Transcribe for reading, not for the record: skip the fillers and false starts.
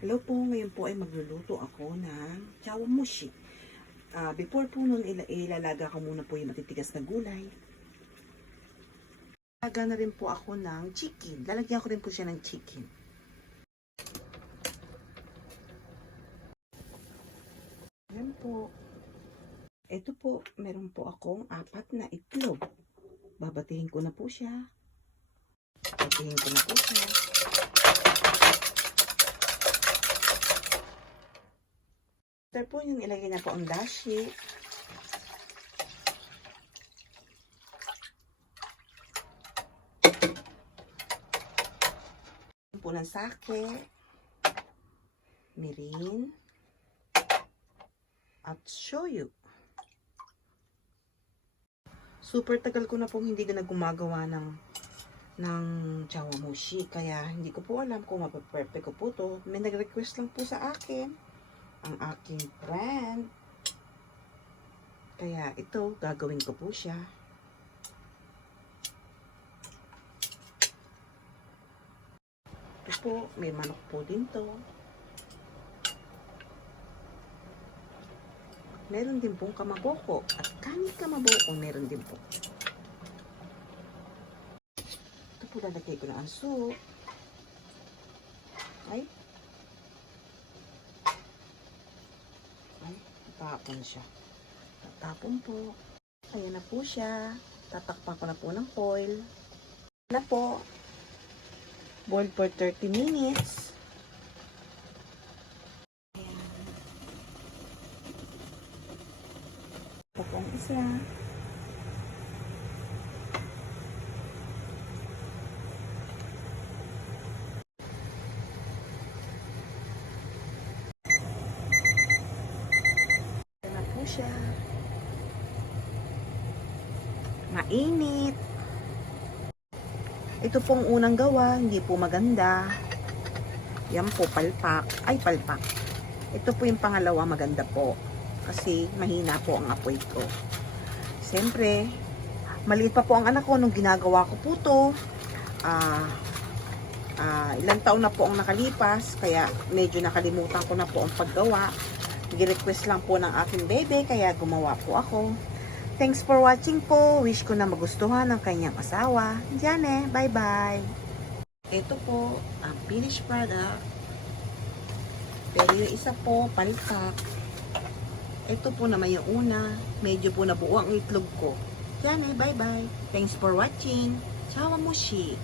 Hello po, ngayon po ay magluluto ako ng chawanmushi. Before po nun, ilalaga ko muna po yung matitigas na gulay. Ilaga na rin po ako ng chicken. Lalagyan ko rin po siya ng chicken. Ayan po. Ito po, meron po akong 4 na itlog. Babatihin ko na po siya. Babatihin ko na po siya. After po yung ilagay na po ang dashi. Po ng sake, mirin, at shoyu. Super tagal ko na pong hindi na gumagawa ng chawanmushi, kaya hindi ko po alam kung mapaperfect ko po to. May nag-request lang po sa akin ang aking friend. Kaya ito, gagawin ko po siya. Ito po, may manok po din to. Meron din pong kamaboko. At kanin kamaboko, meron din po. Ito po, lalagay ko na ang soup. Ay, tatapon siya. Tatapon po. Ayan na po siya. Tatakpan ko na po ng foil. Na po. Boil for 30 minutes. Ayan. Ito po ang isa. Siya. Mainit. Ito pong unang gawa, hindi po maganda. Yan po, palpak. Ay, palpak. Ito po yung pangalawa, maganda po. Kasi mahina po ang apoy ko. Siyempre, maliit pa po ang anak ko nung ginagawa ko po to. Ilang taon na po ang nakalipas, kaya medyo nakalimutan ko na po ang paggawa. Gi-request lang po ng aking bebe, kaya gumawa po ako. Thanks for watching po. Wish ko na magustuhan ng kanyang asawa. Diyan bye-bye. Ito po, ang finished product. Pero yung isa po, palpak. Ito po naman yung una. Medyo po nabuo ang itlog ko. Diyan bye-bye. Thanks for watching. Chawanmushi.